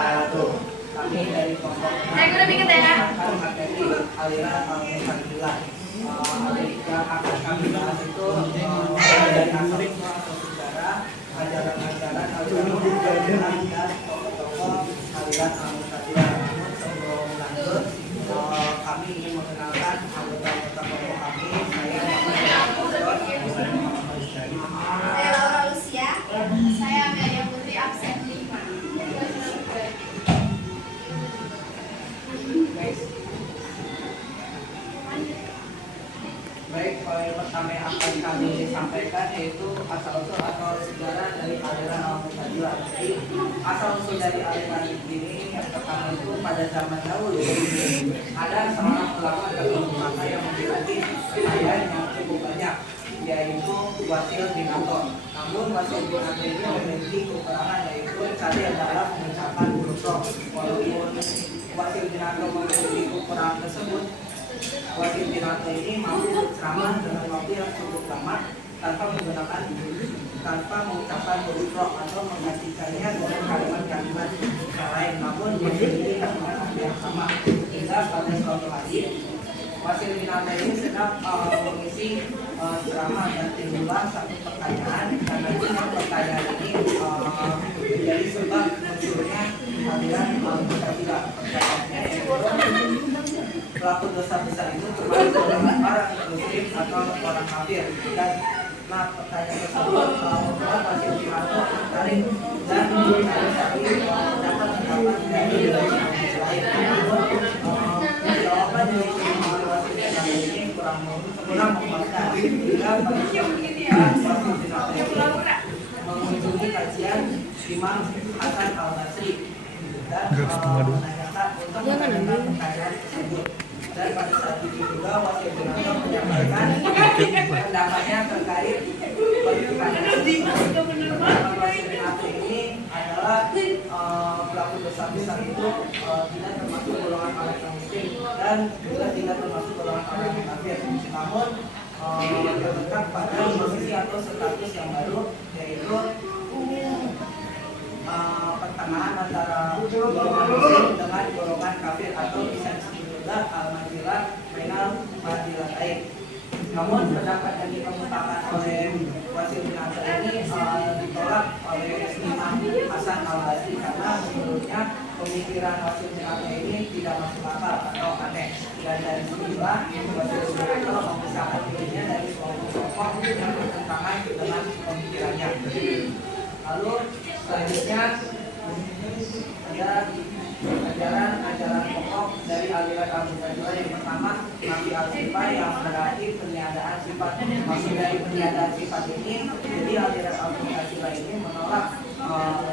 wabarakatuh. Kami dari kelompok materi aliran Al-Muqaddilah. Yang akan kami bahas itu dari asal atau sejarah, ajaran-ajaran aliran dan tokoh-tokoh aliran Al-Muqaddilah. Namun sebelum lanjut, kami ingin mengenalkan anggota-anggota kelompok kami. Saya Laura Lucia. Saya Amelia Putri, absen 5. Baik, yang pertama yang akan kami sampaikan yaitu asal-usul atau sejarah dari aliran Al-Muqaddilah. Jadi asal-usul dari aliran ini yang pertama itu pada zaman dahulu ada seorang ulama atau ulama yang memiliki kekayaan yang cukup banyak, yaitu Wasil bin Athor. Namun Wasil bin Athor ini memiliki kekurangan, yaitu tadi adalah mengucapkan huruf roh. Walaupun Wasil bin Athor memiliki kekurangan tersebut, Wasil bin Athor ini mampu berceramah dengan waktu yang cukup lama tanpa mengucapkan huruf roh atau menggantikannya dengan kalimat-kalimat yang lain. Namun memiliki kekurangan yang sama. Hingga pada suatu hari Wasil bin Athor ini sedang mengisi ceramah dan timbullah satu pertanyaan, dan nantinya pertanyaan ini menjadi sebab munculnya aliran Al-Muqaddilah. Pertanyaannya yaitu pelaku dosa besar itu termasuk orang muslim atau orang kafir. Dan pertanyaan tersebut membuat Wasil bin Athor tertarik dan mencari dapat pendapat dari lain. Jawaban dari Wasil bin Athor ini kurang memuaskan. Hingga pada Wasil bin Athor ini mengunjungi kajian Imam Hasan Al-Basri dan menanyakan untuk menanyakan pertanyaan tersebut. Dan pada saat itu juga Wasil bin Athor menyampaikan pendapatnya terkait pendapat Wasil bin Athor ini adalah pelaku dosa besar itu tidak termasuk golongan orang yang muslim dan juga tidak termasuk golongan orang yang kafir. Namun terletak pada posisi atau status yang baru, yaitu pertengahan antara golongan muslim dengan golongan kafir, atau bisa disebut juga al-manzilah bainal manzilatain. Namun pendapat yang dikemukakan oleh Wasil bin Athor ini ditolak oleh Imam Hasan Al-Basri karena menurutnya pemikiran Wasil bin Athor ini tidak masuk akal atau aneh. Dan dari sinilah Wasil bin Athor memisahkan dirinya dari kelompok yang bertentangan dengan pemikirannya. Lalu selanjutnya ada ajaran pokok dari aliran Al-Muqaddilah. Yang pertama, Nafi al-Sifat, yang berarti peniadaan sifat. Maksud dari peniadaan sifat ini, jadi aliran Al-Muqaddilah ini menolak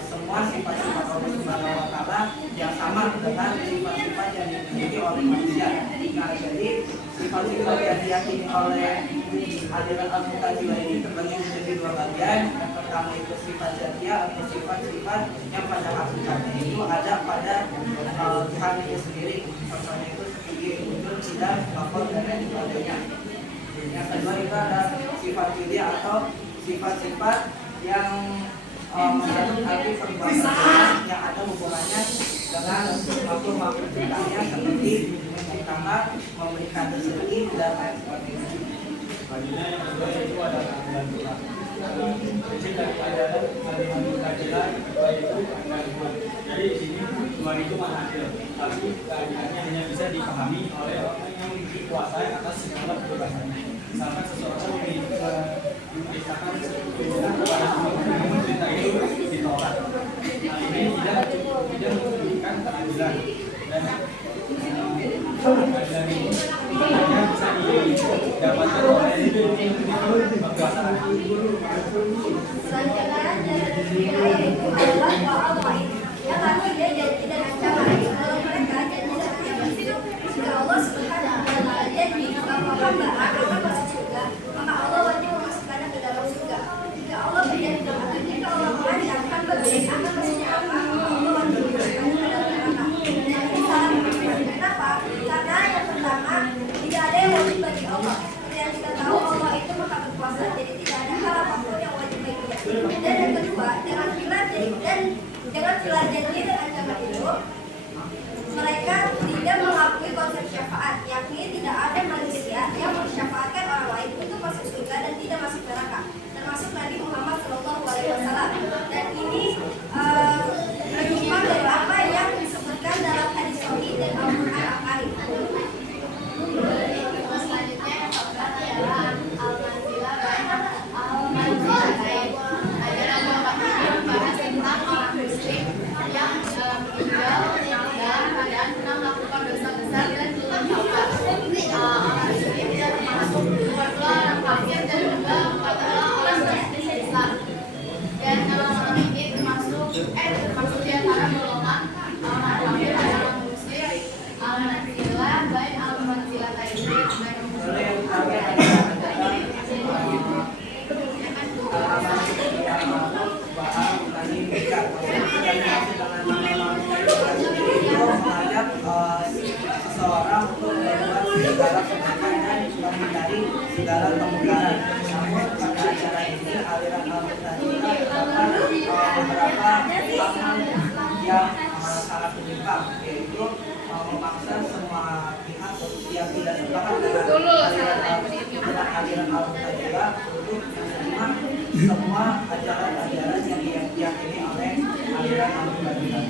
semua sifat-sifat Allah Subhanahu wa Ta'ala yang sama dengan sifat-sifat yang dimiliki oleh manusia. Nah, jadi sifat-sifat yang diyakini oleh aliran Al-Muqaddilah ini terbagi menjadi dua bagian. Yang pertama itu sifat dzatiyah atau sifat-sifat yang pada hakikatnya itu ada pada Tuhan itu sendiri. Contohnya itu seperti wujud, tidak, makhluk, dan lain sebagainya. Yang kedua itu ada sifat fi'liyah atau sifat-sifat yang mengandung arti perbuatan yang ada hubungannya dengan makhluk-makhluk ciptaannya, seperti menciptakan, memberikan rezeki, dan lain sebagainya. Baginya yang kedua itu adalah Tuhan. Prinsip dari ajaran Al-Muqaddilah yaitu keadilan. Jadi di sini Tuhan itu maha adil, tapi keadilannya hanya bisa dipahami oleh orang yang memiliki kuasa atas segala kebebasannya. Misalkan seseorang memerintahkan kepada perintah itu ditolak. Nah, ini tidak menunjukkan keadilan, dan keadilan ini hanya bisa didapatkan oleh kekuasaan. Selanjutnya yaitu adalah wa'allah, yang artinya janji dan ancaman. Kalau mereka janji seperti itu, jika Allah Subhanahu wa Ta'ala janji bahwa hamba akan masuk surga, maka Allah wajib memasukkannya ke dalam surga. Jika Allah berjanji atau jika Allah mengancam hamba akan masuknya apa, Allah wajib memasukkannya ke dalam neraka. Dan ini salah pemahaman. Kenapa? Karena yang pertama, tidak ada yang wajib bagi Allah. Seperti yang kita tahu, Allah itu maha berkuasa, jadi tidak ada hal apapun yang wajib bagi Dia. Dan yang kedua, jangan bilang dan Dengan filar janji dan ancaman itu, mereka tidak mengakui konsep syafaat, yakni tidak ada manusia yang mensyafaatkan orang lain untuk masuk surga dan tidak masuk neraka, termasuk Nabi Muhammad SAW. Dan ini menyimpang dari apa yang disebutkan dalam hadis sahih dan Al-Quran Al-Karim. Selanjutnya yang keempat adalah al-manzilah bain al-manzilatain. Ajaran Bapak ini membahas tentang orang muslim yang meninggal dalam keadaan pernah melakukan dosa besar dan belum taubat. Orang muslim termasuk dua orang kafir dan juga empat orang muslim Islam. Dan ini termasuk di antara golongan orang kafir dan orang muslim al-manzilah bain al-manzilatain. Lalu yang terakhir adalah mengajak seseorang untuk melakukan segala kebaikan dan menghindari segala kemungkaran. Namun pada acara ini aliran al-Mu'tazilah terdapat beberapa amal yang sangat menyimpang, yaitu memaksa semua pihak yang tidak sepakat dengan aliran al-Mu'tazilah untuk menerima semua ajaran-ajaran yang diyakini oleh aliran al-Mu'tazilah.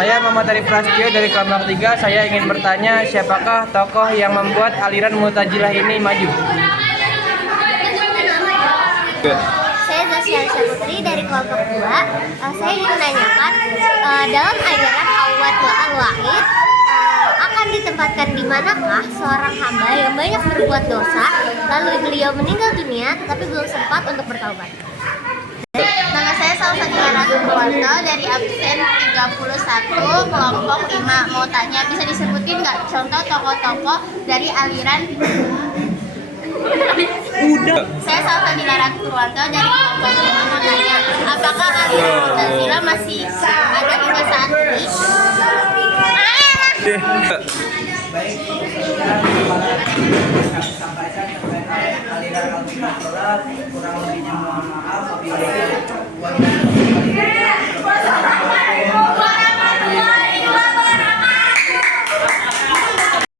Saya Muhammad Arif Prasetyo dari kelompok 3. Saya ingin bertanya, siapakah tokoh yang membuat aliran Mu'tazilah ini maju? Saya Zasya Putri dari kelompok 2. Saya ingin menanyakan, dalam ajaran Allah wa al-Wahid akan ditempatkan di manakah seorang hamba yang banyak berbuat dosa, lalu beliau meninggal dunia tetapi belum sempat untuk bertaubat? Nama saya Salsabila Ratu Purwanto dari absen 31 kelompok 5. Mau tanya, bisa disebutin nggak contoh tokoh-tokoh dari aliran? Saya Salsabila Ratu Purwanto dari kelompok 5. Mau tanya, apakah aliran Mu'tazilah masih ada hingga saat ini? Baik, kami sampaikan terkait aliran al-Mu'tazilah, kurang lebihnya mohon maaf. Wabillahi taufiq.